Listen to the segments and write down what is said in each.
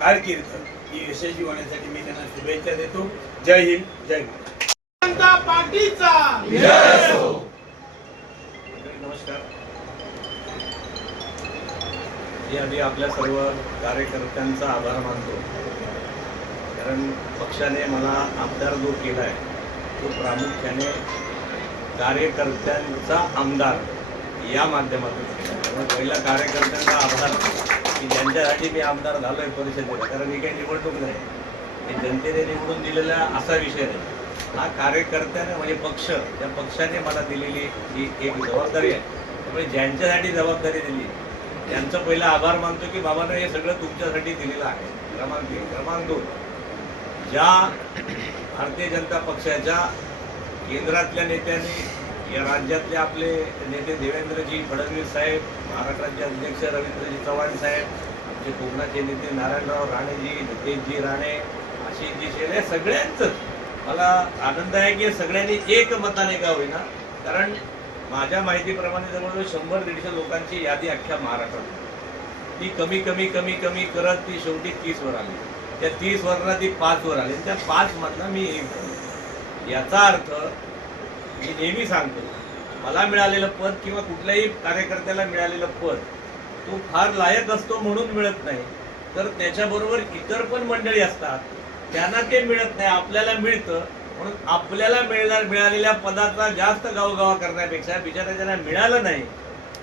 कारकीर्द ही यशस्वी होण्यासाठी मी त्यांना शुभेच्छा देतो. जय हिंद, जय महाराष्ट्र. जनता पार्टीचा नमस्कार. याआधी आपल्या सर्व कार्यकर्त्यांचा आभार मानतो, कारण पक्षाने मला आमदार जो केला आहे तो प्रामुख्याने कार्यकर्त्यांचा आमदार या माध्यमातून केला. त्यामुळे पहिला कार्यकर्त्यांचा आभार की ज्यांच्यासाठी मी आमदार झालो आहे परिषदेला, कारण ही काही निवडणूक नाही, हे जनतेने निवडून दिलेला असा विषय नाही. हा कार्यकर्त्याने म्हणजे पक्ष, त्या पक्षाने मला दिलेली ही एक जबाबदारी आहे. त्यामुळे ज्यांच्यासाठी जबाबदारी दिली त्यांचं पहिला आभार मानतो की बाबांना हे सगळं तुमच्यासाठी दिलेलं आहे. क्रमांक 1. क्रमांक 2, ज्या भारतीय जनता पक्षाच्या केंद्रातल्या नेत्यांनी, या राज्यातले आपले नेते देवेंद्रजी फडणवीस साहेब, महाराष्ट्राचे अध्यक्ष रवींद्रजी चव्हाण साहेब, आमचे कोकणाचे नेते नारायणराव राणेजी, नितेशजी राणे, आशिषजी शेले, सगळ्यांचंच मला आनंद आहे की सगळ्यांनी एक मताने का होईना, कारण माझ्या माहितीप्रमाणे जवळजवळ 100-150 लोकांची यादी अख्ख्या महाराष्ट्रात, ती कमी कमी कमी कमी करत ती शेवटी 30 वर आली. त्या 30 वरनं ती 5 वर आली. त्या 5 मधनं मी एक झालो. याचा अर्थ मी नेहमी सांगतो, मला मिळालेलं पद किंवा कुठल्याही कार्यकर्त्याला मिळालेलं पद तो फार लायक असतो म्हणून मिळत नाही, तर त्याच्याबरोबर इतर पण मंडळी असतात, त्यांना ते मिळत नाही, आपल्याला मिळतं. म्हणून आपल्याला मिळालेल्या पदाचा जास्त गावगावा करण्यापेक्षा बिचारा ज्यांना मिळालं नाही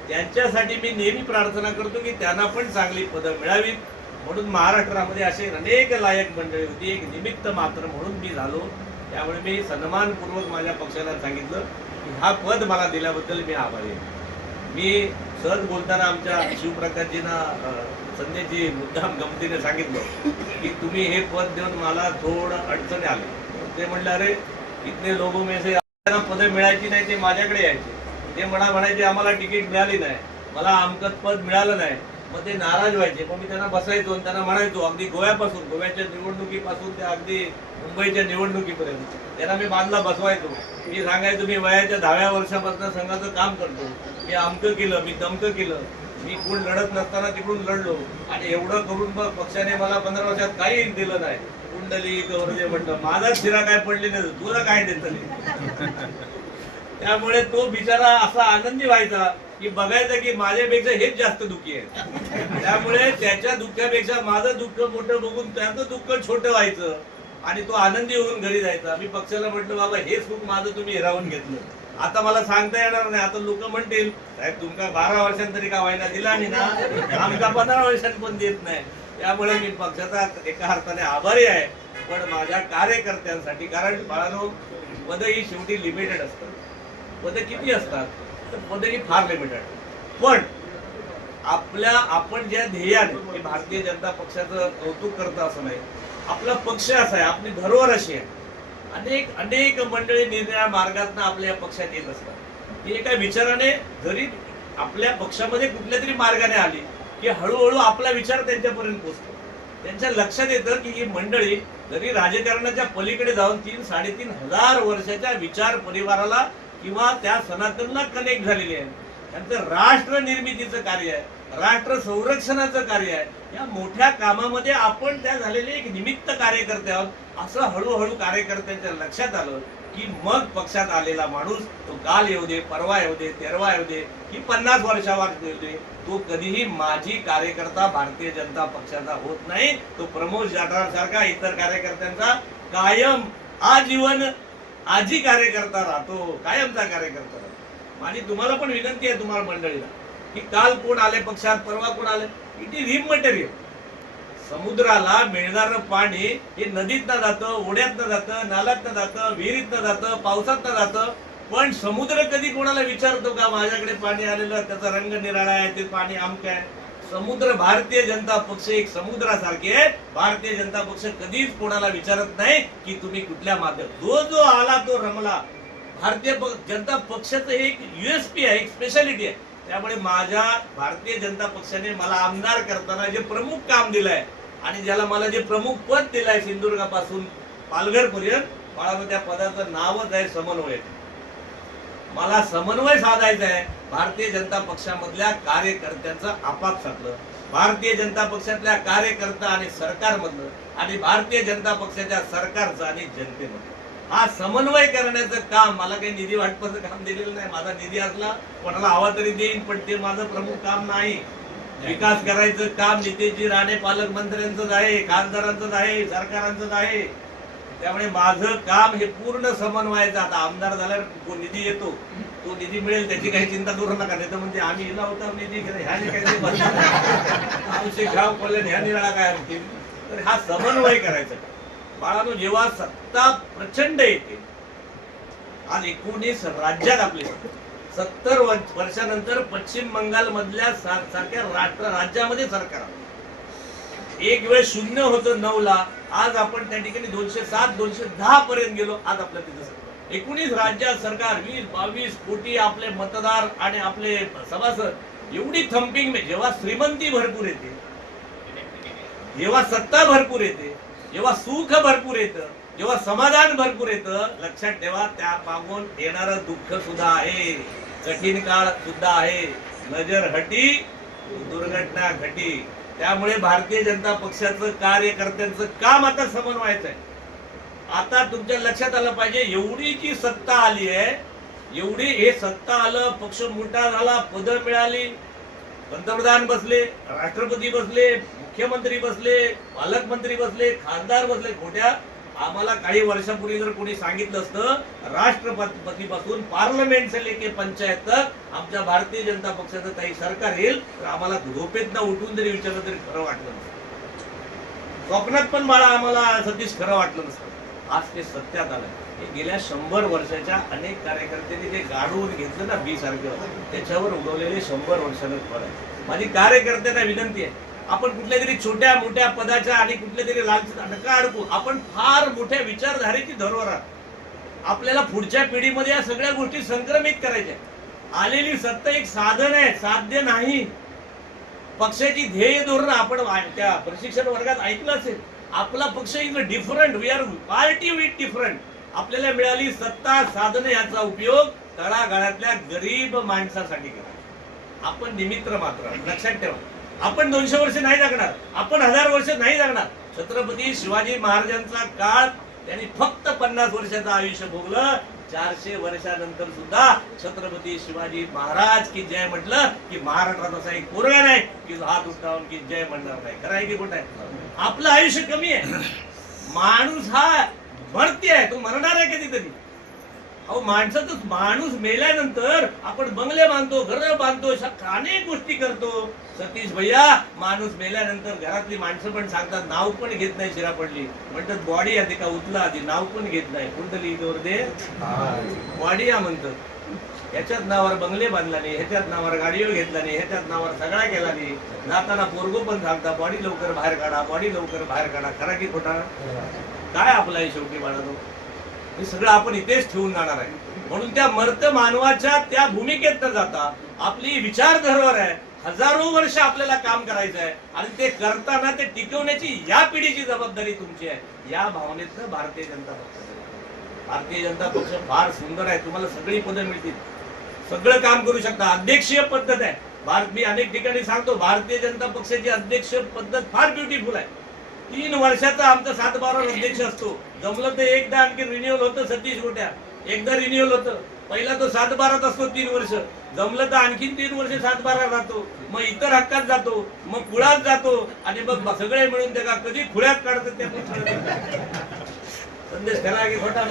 त्यांच्यासाठी मी नेहमी प्रार्थना करतो की त्यांना पण चांगली पदं मिळावीत. म्हणून महाराष्ट्रामध्ये असे अनेक लायक मंडळी होती, एक निमित्त मात्र म्हणून मी झालो. त्यामुळे मी सन्मानपूर्वक माझ्या पक्षाला सांगितलं की हा पद मला दिल्याबद्दल मी आभारी आहे. मी सहज बोलताना आमच्या शिवप्रकाशजींना संदेशजी मुद्दाम गमतीने सांगितलं की तुम्ही हे पद देऊन मला थोडं अडचणी आली. ते म्हणलं, अरे इतने लोगों में से पदं मिळायची नाही, ते माझ्याकडे यायचे, ते म्हणायचे आम्हाला तिकीट मिळाली नाही, मला आमचं पद मिळालं नाही. मग ते नाराज व्हायचे. मग मी त्यांना बसायचो आणि त्यांना म्हणायचो, अगदी गोव्याच्या निवडणुकीपासून ते अगदी मुंबईच्या निवडणुकीपर्यंत त्यांना मी बांधला बसवायचो. मी सांगायचो मी वयाच्या 10व्या वर्षापासून संघाचं काम करतो, मी अमकं केलं, मी तमकं केलं, मी कोण लढत नसताना तिकडून लढलो, आणि एवढं करून मग पक्षाने मला 15 वर्षात काही दिलं नाही. कुंडली गौरजे म्हणतं, माझाच शिरा काय पडली नाही, तुला काय देत नाही. त्यामुळे तो बिचारा असा आनंदी व्हायचा की बघायचं की माझ्यापेक्षा हेच जास्त दुःखी आहे. त्यामुळे त्याच्या दुःखापेक्षा माझं दुःख मोठं बघून त्याचं दुःख छोटं व्हायचं आणि तो आनंदी होऊन घरी जायचा. मी पक्षाला म्हटलं, बाबा हे सुख माझं तुम्ही हिरावून घेतलं, आता मला सांगता येणार नाही. आता लोक म्हणतील, साहेब तुमका 12 वर्षांतरी का व्हायला दिला नाही ना, आमका 15 वर्षांनी पण देत नाही. त्यामुळे मी पक्षाचा एका अर्थाने आभारी आहे, पण माझ्या कार्यकर्त्यांसाठी, कारण बाळानो पद ही शेवटी लिमिटेड असतात. पद किती असतात तर पद ही फार लिमिटेड. पण आपण ज्या ध्येयाने भारतीय जनता पक्षाचं कौतुक करतं असं नाही, आपला पक्ष असा आहे, आपली धरोहर अशी आहे. अनेक मंडळी निरनिराळ्या मार्गातून आपल्या पक्षात येत असतात. ही एका विचाराने जरी आपल्या पक्षामध्ये कुठल्या तरी मार्गाने आली की हळूहळू आपला विचार त्यांच्यापर्यंत पोहोचतो. त्यांच्या लक्षात येतं की ही मंडळी जरी राजकारणाच्या पलीकडे जाऊन 3-3.5 हजार वर्षाच्या विचार परिवाराला किंवा त्या सनातनला कनेक्ट झालेले आहे. त्यांचं राष्ट्र निर्मितीचं कार्य आहे, राष्ट्र संरक्षणाचं कार्य आहे. या मोठ्या कामामध्ये आपण त्या झालेले एक निमित्त कार्यकर्ते आहोत. असं हळूहळू कार्यकर्त्यांच्या लक्षात आलं की मग पक्षात आलेला माणूस, तो काल येऊ दे, परवा येऊ दे, तेरवा येऊ दे, की 50 वर्षावर येऊ दे, तो कधीही माजी कार्यकर्ता भारतीय जनता पक्षाचा होत नाही. तो प्रमोद जाधव सारखा इतर कार्यकर्त्यांचा कायम आजी कार्यकर्ता राहतो, कायमचा कार्यकर्ता राहतो. माझी तुम्हाला पण विनंती आहे, तुम्हाला मंडळीला, की काल कोण आले पक्षात, परवा कोण आले, इट इज इमटेरियल. समुद्राला मिळणारं पाणी हे नदीतनं जातं, ओढ्यातनं जातं, नाल्यातनं जातं, विहिरीतनं जातं, पावसातनं जातं. पण समुद्र कधी कोणाला विचारतो का माझ्याकडे पाणी आलेलं, त्याचा रंग निराळा आहे, ते पाणी आमकं आहे? समुद्र, भारतीय जनता पक्ष एक समुद्रासारखे आहे. भारतीय जनता पक्ष कधीच कोणाला विचारत नाही की तुम्ही कुठल्या माध्यम, जो आला तो रमला. भारतीय जनता पक्षाचं एक USP आहे, एक स्पेशालिटी आहे. त्यामुळे माझ्या भारतीय जनता पक्षाने मला आमदार करताना जे प्रमुख काम दिलंय आणि ज्याला मला जे प्रमुख पद दिलंय सिंधुदुर्गापासून पालघर पर्यंत, मला त्या पदाचं नावच आहे समन्वय. मला समन्वय साधायचा आहे भारतीय जनता पक्षामधल्या कार्यकर्त्यांचं आपापसातलं. भारतीय जनता पक्षातल्या कार्यकर्ता आणि सरकारमधलं आणि भारतीय जनता पक्षाच्या सरकारचं आणि जनतेमधलं हा समन्वय करण्याचं काम. मला काही निधी वाटपाचं काम दिलेलं नाही. माझा निधी असला कोणाला हवा तरी देईन, पण ते माझं प्रमुख काम नाही. विकास करायचं काम नितेशजी राणे पालकमंत्र्यांचंच आहे, खासदारांचंच आहे, सरकारांचंच आहे. त्यामुळे माझं काम हे पूर्ण समन्वयाचं. आता आमदार झाल्यावर निधी येतो, तो निधी मिळेल त्याची काही चिंता करू नका. नाही तर म्हणजे आम्ही हिला होता निधी ह्याने काही आमचे गाव कल्याण ह्या निराळा काय आणखी. तर हा समन्वय करायचा. बाळानो, जेव्हा सत्ता प्रचंड येते, आज 19 राज्यात आपले 70 वर्षानंतर पश्चिम बंगाल मधल्या सारख्या राज्यामध्ये सरकार एक वेळ 0 होतं 9 ला, आज आपण त्या ठिकाणी 207 210 पर्यंत गेलो. आज आपल्या तिथं 19 राज्यात सरकार, 20-22 कोटी आपले मतदार आणि आपले सभासद, एवढी थम्पिंग. जेव्हा श्रीमंती भरपूर येते, जेव्हा सत्ता भरपूर येते, जेव्हा सुख भरपूर येतं, जेव्हा समाधान भरपूर येतं, लक्षात ठेवा त्या मागून येणारं दुःख सुद्धा आहे, कठीण काळ सुद्धा आहे. नजर हटी दुर्घटना घटी. त्यामुळे भारतीय जनता पक्षाचं कार्यकर्त्यांचं काम आता समन्वयाचं आहे. आता तुमच्या लक्षात आलं पाहिजे, एवढी जी सत्ता आली आहे, एवढी हे सत्ता आलं, पक्ष मोठा झाला, पद मिळाली, पंतप्रधान बसले, राष्ट्रपती बसले, मुख्यमंत्री बसले, पालकमंत्री बसले, खासदार बसले. खोट्या. आम्हाला काही वर्षापूर्वी जर कोणी सांगितलं असतं राष्ट्रपतीपासून पार्लमेंट से लेके पंचायत तक आमच्या भारतीय जनता पक्षाचं काही सरकार येईल, तर आम्हाला झोपेतनं उठून जरी विचारलं तरी खरं वाटलं नसतं. स्वप्नात पण बाळा आम्हाला सतीश खरं वाटलं नसतं. आज ते सत्यात आलं. हे गेल्या 100 वर्षाच्या अनेक कार्यकर्त्यांनी जे गाडून घेतलं ना बी सारखं, त्याच्यावर उगवलेले 100 वर्षानं फळ आहे. माझी कार्यकर्त्यांना विनंती आहे, आपण कुठल्या तरी छोट्या मोठ्या पदाच्या आणि कुठल्या तरी लालच नका अडकू. आपण फार मोठ्या विचारधारेची धरोहर आहात. आपल्याला पुढच्या पिढीमध्ये या सगळ्या गोष्टी संक्रमित करायच्या. आलेली सत्ता एक साधन आहे, साध्य नाही. पक्षाची ध्येय धोरण आपण त्या प्रशिक्षण वर्गात ऐकलं असेल. आपला पक्ष is different, we are party with different. आपल्याला मिळाली सत्ता साधने, याचा उपयोग तळागाळातल्या गरीब माणसासाठी करा. आपण निमित्त मात्र. लक्षात ठेवा, आपण 200 वर्ष नाही जगणार, आपण 1000 वर्ष नाही जगणार. छत्रपती शिवाजी महाराजांचा काळ त्यांनी फक्त 50 वर्षाचं आयुष्य भोगलं. 400 वर्षानंतर सुद्धा छत्रपती शिवाजी महाराज की जय म्हटलं की महाराष्ट्रात असा एक पोरगा नाही की हात उठवून की जय म्हणणार नाही. खरं आहे की खोटं आहे? आपलं आयुष्य कमी आहे. माणूस हा मरती आहे, तो मरणार आहे कधीतरी. अहो माणसाचं, माणूस मेल्यानंतर आपण बंगले बांधतो, घर बांधतो, अनेक गोष्टी करतो. सतीश भैया, माणूस मेल्यानंतर घरातली माणसं पण सांगतात, नाव पण घेत नाही शिरा पडली, म्हणतात बॉडी आधी का उचला आधी, नाव पण घेत नाही. कुंडली जोर दे बॉडी या म्हणतात. ह्याच्यात नावावर बंगले बांधला नाही, ह्याच्यात नावावर गाडीवर घेतला नाही, ह्याच्यात नावावर सगळा केला नाही. जाताना पोरगो पण सांगता बॉडी लवकर बाहेर काढा, बॉडी लवकर बाहेर काढा. खरा की खोटा? काय आपला शेवटी बाळानो, हे सगळं आपण इथेच ठेवून जाणार आहे. म्हणून त्या मर्त मानवाच्या त्या भूमिकेत न जाता आपली विचार धरोहर आहे. हजारो वर्ष आपल्याला काम करायचं आहे आणि ते करताना ते टिकवण्याची या पिढीची जबाबदारी तुमची आहे. या भावनेतनं भारतीय जनता पक्ष फार सुंदर आहे. तुम्हाला सगळी पदं मिळतील, सगळं काम करू शकता. अध्यक्षीय पद्धत आहे. मी अनेक ठिकाणी सांगतो, भारतीय जनता पक्षाची अध्यक्ष पद्धत फार ब्युटिफुल आहे. 3 वर्षाचा आमचा 7-12 अध्यक्ष असतो. जमलं तर एकदा आणखी रिन्युअल होतं. सतीश गोट्या एकदा रिन्युअल होतं. पहिला तो 7-12 असतो 3 वर्ष. जमलं तर आणखीन 3 वर्ष 7-12 राहतो. मग इतर हक्कात जातो, मग कुळात जातो आणि मग सगळे मिळून त्या कधी खुळ्यात काढतात त्या संदेश खरा की खोटा?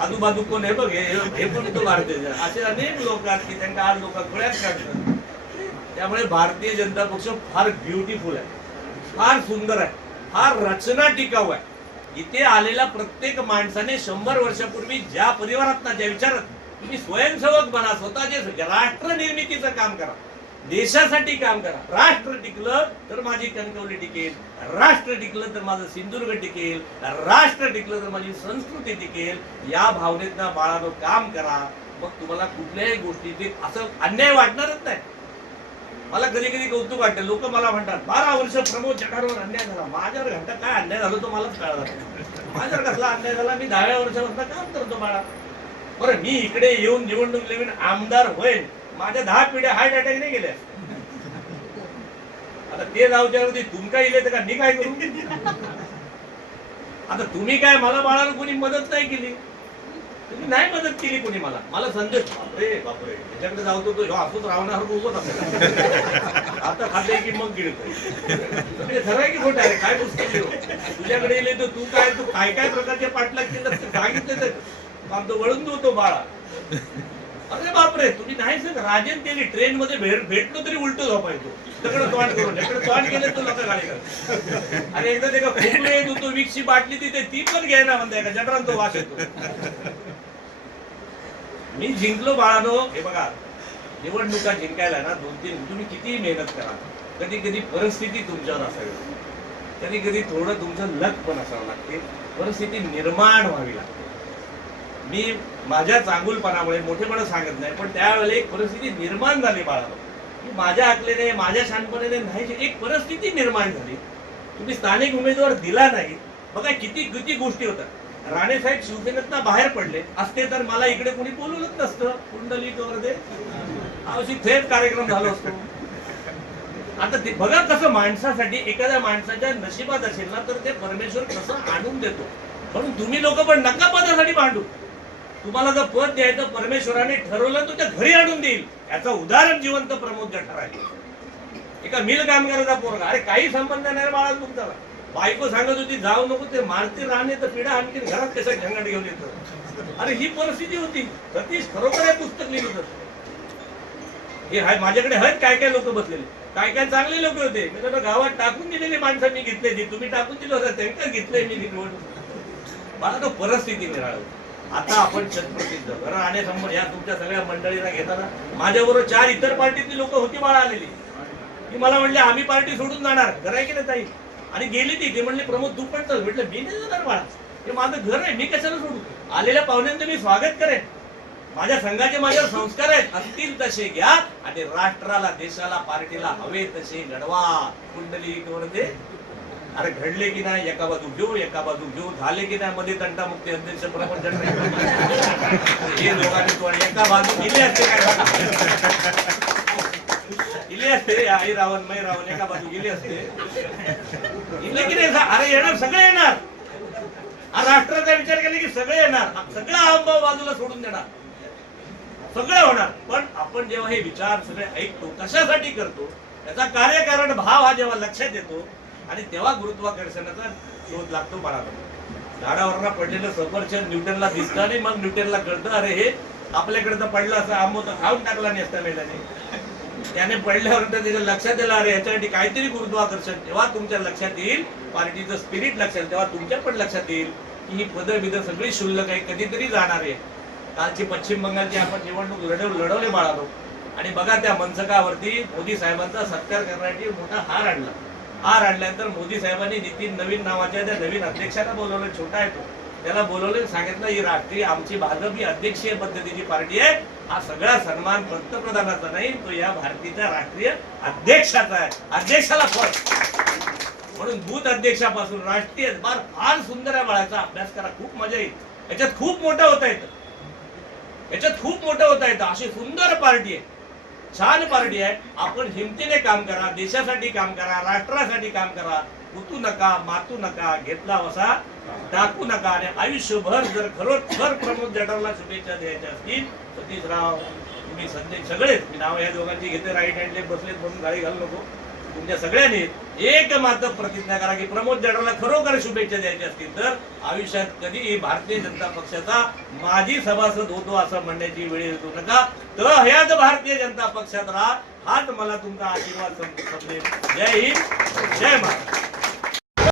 आजूबाजू कोण आहे बघ, हे पण तो भारतीय. असे अनेक लोक आहेत की त्यांना आज लोक खुळ्यात काढतात. त्यामुळे भारतीय जनता पक्ष फार ब्युटिफुल आहे, फार सुंदर आहे, फार रचना टिकाऊ आहे. इथे आलेल्या प्रत्येक माणसाने 100 वर्षापूर्वी ज्या परिवारात, ज्या विचारात, तुम्ही स्वयंसेवक बना, स्वतःचे राष्ट्र निर्मितीचं काम करा, देशासाठी काम करा. राष्ट्र टिकलं तर माझी कणकवली टिकेल, राष्ट्र टिकलं तर माझं सिंधुदुर्ग टिकेल, राष्ट्र टिकलं तर माझी संस्कृती टिकेल. या भावनेतनं बाळानो काम करा. मग तुम्हाला कुठल्याही गोष्टीचे असं अन्याय वाटणारच नाही. मला कधी कधी कौतुक वाटतं. लोक मला म्हणतात 12 वर्ष प्रमोद जठारवर अन्याय झाला. माझ्यावर घंटा काय अन्याय झाला तो मलाच कळला. माझ्यावर कसला अन्याय झाला? मी 10व्या वर्षापासून काम करतो बाळा. बरं, मी इकडे येऊन निवडणूक लेवीन आमदार होईल, माझ्या 10 पिढ्या हार्ट अटॅक नाही गेल्या. आता ते जाऊच्या अगोदर तुमका इले तर का मी काय करू? आता तुम्ही काय मला बाळाला कोणी मदत नाही केली, तुम्ही नाही मदत केली कोणी मला संदेश बापरे बापरे त्याच्याकडे जाऊ तो असंच राहणार उभं असं आता खाते की मग गिळतोय. खरं आहे की खोटं आहे? काय पुस्तक लिहू तुझ्याकडे येईल तर तू काय काय प्रकारचे पाठलाग केलं सांगितलं तर आमचं वळून देतो बाळा. अरे बापरे तुम्ही नाही सर राजन केली ट्रेन मध्ये भेटलो तरी उलटो झोपायचो तिकडे तोंड करून इकडे तोंड केले तो लोक गाडी करतात. आणि एकदा ते का खोकले येत होतो विकची बाटली तिथे ती पण घ्यायना म्हणताय का जटरान तो वास येतो. मी जिंकलो बाळानो. हे बघा निवडणुका जिंकायला ना 2-3 तुम्ही कितीही मेहनत करा कधी कधी परिस्थिती तुमच्यावर असावी, कधी कधी थोडं तुमचं लक पण असावं लागते, परिस्थिती निर्माण व्हावी लागते. मी माझ्या चांगुलपणामुळे मोठेपणा सांगत नाही पण त्यावेळेला एक परिस्थिती निर्माण झाली बाळानो की माझ्या अकलेने माझ्या शानपणाने नाही एक परिस्थिती निर्माण झाली. तुम्ही स्थानिक उमेदवार दिला नाही बघा किती किती गोष्टी होतात. राणे साहेब शिवसेनेतनं बाहेर पडले असते तर मला इकडे कोणी बोलवलंच नसतं. कुंडलिक वगैरे अशी थेट कार्यक्रम झाला असतो. आता ते बघा कसं माणसासाठी एखाद्या माणसाच्या नशिबात असेल ना तर ते परमेश्वर कसं आणून देतो. म्हणून तुम्ही लोक पण नका पदासाठी भांडू. तुम्हाला जर पद द्यायचं परमेश्वराने ठरवलं तर त्या घरी आणून देईल. याचं उदाहरण जिवंत प्रमोद जठार आहे. एका मिल कामगाराचा पोरगा अरे काही संबंध नाही बाळा तुमचा. बायको सांगत होती जाऊ नको ते मारती राहणे तर पिढा आणखी घरात कशा झंगट घेऊन येतो. अरे ही परिस्थिती होती. सतीश खरोखर हे पुस्तक लिहिलं होतं. हे हाय माझ्याकडे आहेत काय काय लोक बसलेले काय काय चांगले लोक होते. मी तर गावात टाकून दिलेली माणसं मी घेतले तुम्ही टाकून दिलं होतं त्यांना घेतलंय मी निवडून. मला तो परिस्थिती मिळाली. आता आपण शतप्रसिद्ध बरं आणि समोर या तुमच्या सगळ्या मंडळीला घेताना माझ्याबरोबर 4 इतर पार्टीतली लोक होती बाळा आलेली. ती मला म्हणले आम्ही पार्टी सोडून जाणार खरं आहे की नाही ताई. आणि गेली ती म्हणले प्रमोद तू पण चल. म्हटलं मी नाही जाणार बाळा हे माझं घर आहे मी कशाला सोडू. आलेल्या पाहुण्यांचं मी स्वागत करेन. माझ्या संघाचे माझ्यावर संस्कार आहेत असतील तसे घ्या आणि राष्ट्राला देशाला पार्टीला हवे तसे घडवा. कुंडलिक वरते अरे घडले की नाही एका बाजू घेऊ झाले की नाही मध्ये तंटामुक्ती अध्यक्ष प्रपंच हे दोघांनी एका बाजू गेले असते गेले असते आई रावण मै रावण एका बाजू गेले असते गेले की नाही. अरे येणार सगळे येणार. राष्ट्राचा विचार केला की सगळे येणार. सगळं आंबा बाजूला सोडून देणार सगळं होणार. पण आपण जेव्हा हे विचार सगळे ऐकतो कशासाठी करतो त्याचा कार्यकारण भाव हा जेव्हा लक्षात येतो आणि तेव्हा गुरुत्वाकर्षणाचा शोध लागतो बाळाला. झाडावरनं पडलेलं सफरचंद न्यूटनला दिसतं आणि मग न्यूटनला कळतं अरे हे आपल्याकडे तर पडलं असं आंबो तर खाऊन टाकला नाही असता मेल्याने. त्याने पडल्यावर त्याच्या लक्षात येईल अरे याच्यासाठी काहीतरी गुरुत्वाकर्षण. तेव्हा तुमच्या लक्षात येईल पार्टीचं स्पिरिट लक्षात येईल. तेव्हा तुमच्या पण लक्षात येईल की ही पदं बिदं सगळी शुल्लक आहे कधीतरी जाणार आहे. कालची पश्चिम बंगालची आपण निवडणूक लढवले बाळालो आणि बघा त्या मंचकावरती मोदी साहेबांचा सत्कार करण्यासाठी मोठा हार आणला. हार आणल्यानंतर मोदी साहेबांनी नितीन नवीन नावाच्या त्या नवीन अध्यक्षाला बोलवलं. छोटा आहे तो त्याला बोलवलं सांगितलं ही राष्ट्रीय आमची भाजप ही अध्यक्षीय पद्धतीची पार्टी आहे. हा सगळा सन्मान पंतप्रधानाचा नाही तो या भारतीच्या राष्ट्रीय अध्यक्षाचा आहे. अध्यक्षाला फळ म्हणून बूथ अध्यक्षापासून राष्ट्रीय फार सुंदर आहे. बाळाचा अभ्यास करा खूप मजा येईल. याच्यात खूप मोठं होता येतं. अशी सुंदर पार्टी आहे छान पार्टी आहे. आपण हिमतीने काम करा देशासाठी काम करा राष्ट्रासाठी काम करा. उतू नका मातू नका घेतला वसा टाकू नका. आणि आयुष्यभर जर खरोखर प्रमोद जठारला शुभेच्छा द्यायच्या असतील सतीशराव तुम्ही संदेश सगळेच मी नाव या दोघांची घेते राईट हँडले बसलेत म्हणून गाडी घालू नको. तुमच्या सगळ्यांनी एक मात्र प्रतिज्ञा करा की प्रमोद जठारला खरोखर शुभेच्छा द्यायच्या असतील तर आयुष्यात कधी भारतीय जनता पक्षाचा माजी सभासद होतो असं म्हणण्याची वेळ येतो नका. तर ह्याच भारतीय जनता पक्षात राहा हाच मला तुमचा आशीर्वाद समजेल. जय हिंद जय महाराष्ट्र.